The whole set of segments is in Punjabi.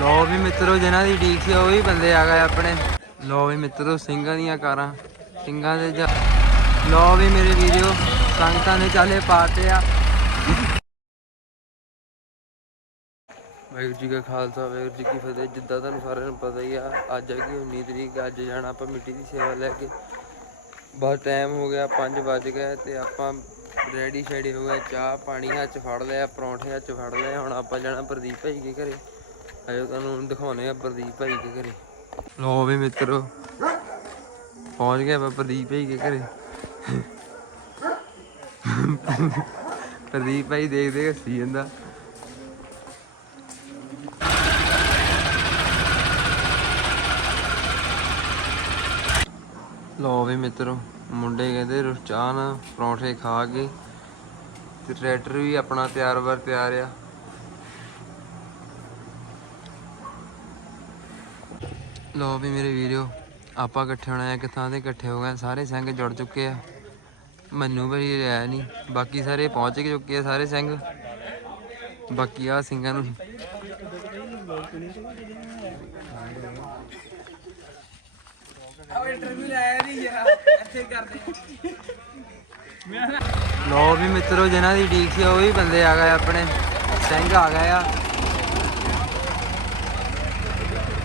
ਲੋ ਵੀ ਮਿੱਤਰੋ, ਜਿਨ੍ਹਾਂ ਦੀ ਡੀਕ ਸੀ, ਉਹ ਵੀ ਬੰਦੇ ਆ ਗਏ ਆਪਣੇ। ਲੋ ਵੀ ਮਿੱਤਰੋ, ਸਿੰਘਾਂ ਦੀਆਂ ਕਾਰਾਂ। ਸਿੰਘਾਂ ਦੇ ਜਾ ਲੋ ਵੀ ਮੇਰੇ ਵੀਡੀਓ ਸੰਗਤਾਂ ਨੇ ਚਾਲੇ ਪਾਤੇ ਆ। ਵਾਹਿਗੁਰੂ ਜੀ ਕਾ ਖਾਲਸਾ, ਵਾਹਿਗੁਰੂ ਜੀ ਕੀ ਫਤਿਹ। ਜਿੱਦਾਂ ਤੁਹਾਨੂੰ ਸਾਰਿਆਂ ਨੂੰ ਪਤਾ ਹੀ ਆ, ਅੱਜ ਹੈਗੀ 19 ਤਰੀਕ, ਅੱਜ ਜਾਣਾ ਆਪਾਂ ਮਿੱਟੀ ਦੀ ਸੇਵਾ ਲੈ ਕੇ। ਬਹੁਤ ਟਾਈਮ ਹੋ ਗਿਆ 5 ਵੱਜ ਗਏ ਤੇ ਆਪਾਂ ਰੈਡੀ ਸ਼ੈਡੀ ਹੋ ਗਏ। ਚਾਹ ਪਾਣੀ ਹੱਥ ਫੜ ਲਿਆ, ਪਰੌਂਠੇ ਹੱਥ ਫੜ ਲਏ। ਹੁਣ ਆਪਾਂ ਜਾਣਾ ਪ੍ਰਦੀਪ ਭਾਈ ਦੇ ਘਰੇ। ਆਜੋ ਤੁਹਾਨੂੰ ਦਿਖਾਉਣੇ ਆ ਪ੍ਰਦੀਪ ਭਾਈ ਦੇ ਘਰੇ। ਲੋ ਵੀ ਮਿੱਤਰੋ, ਪਹੁੰਚ ਗਏ ਆਪਾਂ ਪ੍ਰਦੀਪ ਭਾਈ ਦੇ ਘਰੇ। ਪ੍ਰਦੀਪ ਭਾਈ ਦੇਖਦੇ ਹੱਸੀ ਜਾਂਦਾ। ਲੋ ਵੀ ਮਿੱਤਰੋ, ਮੁੰਡੇ ਕਹਿੰਦੇ ਰੁਚਾਨ ਪਰੌਂਠੇ ਖਾ ਕੇ, ਤੇ ਟਰੈਕਟਰ ਵੀ ਆਪਣਾ ਤਿਆਰ ਵਰ ਤਿਆਰ ਆ। ਲੋ ਵੀ ਮੇਰੇ ਵੀਡੀਓ ਆਪਾਂ ਇਕੱਠੇ ਹੋਣਾ ਹੈ ਕਿਥਾਂ ਦੇ ਇਕੱਠੇ ਹੋ ਗਏ, ਸਾਰੇ ਸਿੰਘ ਜੁੜ ਚੁੱਕੇ ਆ। ਮੈਨੂੰ ਵੀ ਰਿਹਾ ਨਹੀਂ ਬਾਕੀ ਸਾਰੇ ਪਹੁੰਚ ਕੇ ਚੁੱਕੇ ਆ ਸਾਰੇ ਸਿੰਘ। ਬਾਕੀ ਆ ਸਿੰਘਾਂ ਨੂੰ। ਲੋ ਵੀ ਮਿੱਤਰੋ, ਜਿਨ੍ਹਾਂ ਦੀ ਡੀਕ ਸੀ, ਉਹ ਵੀ ਬੰਦੇ ਆ ਗਏ ਆਪਣੇ। ਸਿੰਘ ਆ ਗਏ ਆ।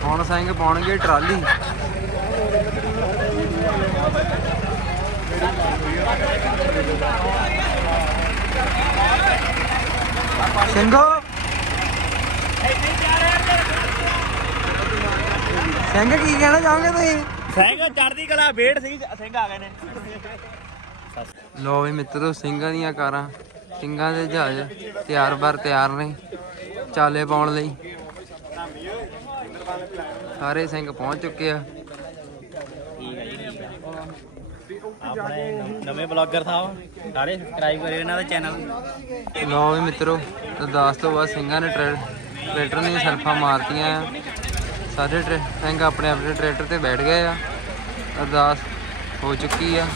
ਹੁਣ ਸਿੰਘ ਪਾਉਣਗੇ ਟਰਾਲੀ। ਸਿੰਘੋ ਸਿੰਘ ਕੀ ਕਹਿਣਾ ਚਾਹੋਗੇ ਤੁਸੀਂ? ਸਿੰਘ ਚੜਦੀ ਕਲਾ ਵੇੜ ਸਿੰਘ ਸਿੰਘ ਆ ਗਏ ਨੇ। ਲੋ ਵੀ ਮਿੱਤਰੋ ਸਿੰਘਾਂ ਦੀਆਂ ਕਾਰਾਂ। ਸਿੰਘਾਂ ਦੇ ਜਹਾਜ਼ ਤਿਆਰ ਬਰ ਤਿਆਰ ਨੇ ਚਾਲੇ ਪਾਉਣ ਲਈ। ਸਾਰੇ ਸਿੰਘ ਪਹੁੰਚ ਚੁੱਕੇ ਆ। ਆਪਣੇ ਨਵੇਂ ਬਲੌਗਰ ਸਾਹਿਬ ਸਾਰੇ ਸਬਸਕ੍ਰਾਈਬ ਕਰਿਓ ਇਹਨਾਂ ਦਾ ਚੈਨਲ ਲੋ ਵੀ ਮਿੱਤਰੋ ਅਰਦਾਸ ਤੋਂ ਬਾਅਦ ਸਿੰਘਾਂ ਨੇ ਟਰੈ- ਟਰੈਕਟਰ ਦੀਆਂ ਸਰਫਾਂ ਮਾਰਤੀਆਂ ਆ। ਸਾਰੇ ਸਿੰਘ ਆਪਣੇ ਆਪਣੇ ਟਰੈਕਟਰ ਤੇ ਬੈਠ ਗਏ ਆ। ਅਰਦਾਸ ਹੋ ਚੁੱਕੀ ਆ।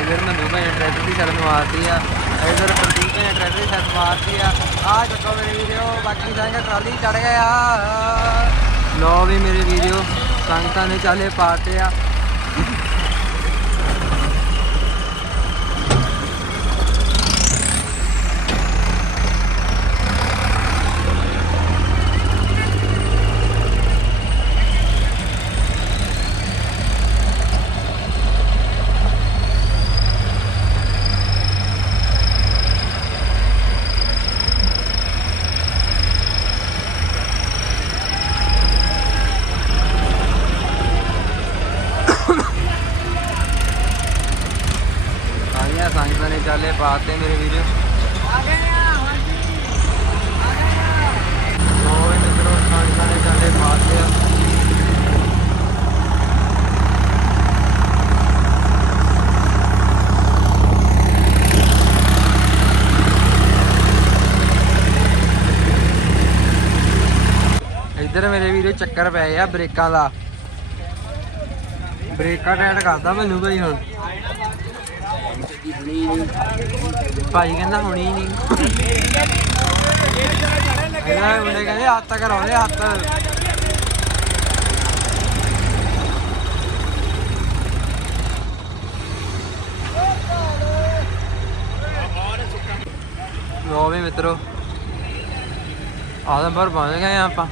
ਇਧਰ ਭਾਈ ਨੇ ਟਰੈਕਟਰ ਦੀ ਸਰਫ ਮਾਰਤੀ ਆ। ਇਧਰ ਪ੍ਰਦੀਪ ਨੇ ਟਰੈਕਟਰ ਦੀ ਸਰਫ ਮਾਰਤੀ ਆ। ਆ ਚੱਕੋ ਮੇਰੇ ਵੀਡੀਓ ਬਾਕੀ ਸਿੰਘ ਟਰਾਲੀ ਚੜ ਗਏ ਆ। ਲੋ ਵੀ ਮੇਰੇ ਵੀਡੀਓ ਸੰਗਤਾਂ ਨੇ ਚਾਲੇ ਪਾਤੇ ਆ। ਸਾਰੀਆਂ ਸੰਗਤਾਂ ਨੇ ਚਾਲੇ ਪਾਤੇ ਮੇਰੇ ਵੀਡੀਓ ਆ ਗਏ ਆ ਹਾਂਜੀ। ਆ ਗਏ ਆ। ਹੋਏ ਮਿੱਤਰੋ ਸੰਗਤਾਂ ਨੇ ਚਾਲੇ ਪਾਤੇ ਆ। ਇੱਧਰ ਮੇਰੇ ਵੀਡੀਓ ਚੱਕਰ ਪੈ ਗਿਆ ਬ੍ਰੇਕਾਂ ਦਾ। ਬ੍ਰੇਕਾਂ ਟਾਈਟ ਕਰਦਾ ਮੈਨੂੰ ਭਾਈ ਹੁਣ। ਭਾਈ ਕਹਿੰਦਾ ਹੁਣੀ ਨਹੀਂ ਇਹਦਾ ਮੁੰਡੇ ਕਹਿੰਦੇ ਹੱਥ ਕਰਾਉਂਦੇ ਹੱਥ। ਲੋ ਵੀ ਮਿੱਤਰੋ। ਆਦਮਪੁਰ ਪਹੁੰਚ ਗਏ ਆਪਾਂ।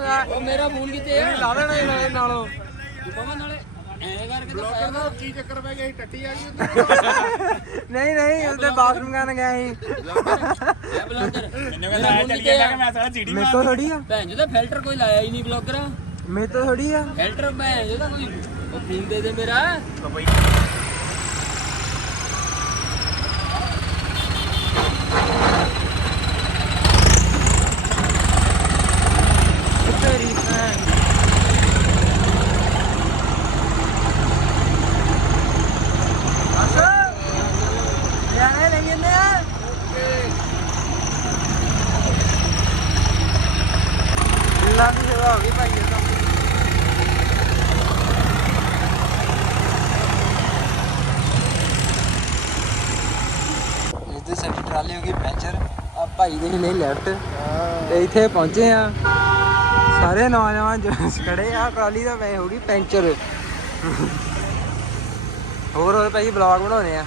ਉਹ ਮੇਰਾ ਫੋਨ ਕਿਤੇ ਹੈ ਲਾ ਦੇਣਾ ਇਹਨਾਂ ਨਾਲੋਂ। ਪਵਨ ਨਾਲੇ ਐ ਕਰਕੇ ਬਲੌਕਰ ਦਾ ਕੀ ਚੱਕਰ ਪੈ ਗਿਆ ਸੀ? ਟੱਟੀ ਆ ਗਈ ਨਹੀਂ ਨਹੀਂ ਉਹਦੇ ਬਾਥਰੂਮ ਕਰਨ ਗਿਆ ਸੀ। ਮੈਨੂੰ ਕਹਿੰਦਾ ਆ? ਚੱਲ ਗਿਆ ਮੈਂ ਸਾਰਾ ਚੀੜੀ ਮੇਰੇ ਤੋਂ ਥੋੜੀ ਆ। ਭੈਣ ਜਿਹਦਾ ਫਿਲਟਰ ਕੋਈ ਲਾਇਆ ਹੀ ਨਹੀਂ ਬਲੌਗਰ। ਮੇਰੇ ਤੋਂ ਥੋੜੀ ਆ। ਫਿਲਟਰ ਭੈਣ ਜਿਹਦਾ ਕੋਈ ਉਹ ਫੋਨ ਦੇ ਦੇ ਮੇਰਾ ਤੇਰੀ ਭੈਣ ਬਸ ਨਿਆਣੇ ਲੈ ਜਾਂਦੇ ਆ ਲਾ ਦੀ ਸੇਵਾ ਹੋ ਗਈ ਭਾਈ ਇਹ ਤਾਂ ਟਰਾਲੀ ਹੋ ਗਈ ਪੈਂਚਰ। ਆ ਭਾਈ ਦੇ ਲਈ ਲੈਫਟ। ਤੇ ਇੱਥੇ ਪਹੁੰਚੇ ਆ। ਸਾਰੇ ਨੌਜਵਾਨ ਜੋ ਖੜੇ ਆ, ਟਰਾਲੀ ਦਾ ਪੈ ਹੋ ਗਈ ਪੈਂਚਰ। ਹੋਰ ਹੋਰ ਭਾਈ ਬਲੌਗ ਬਣਾਉਣੇ ਆ।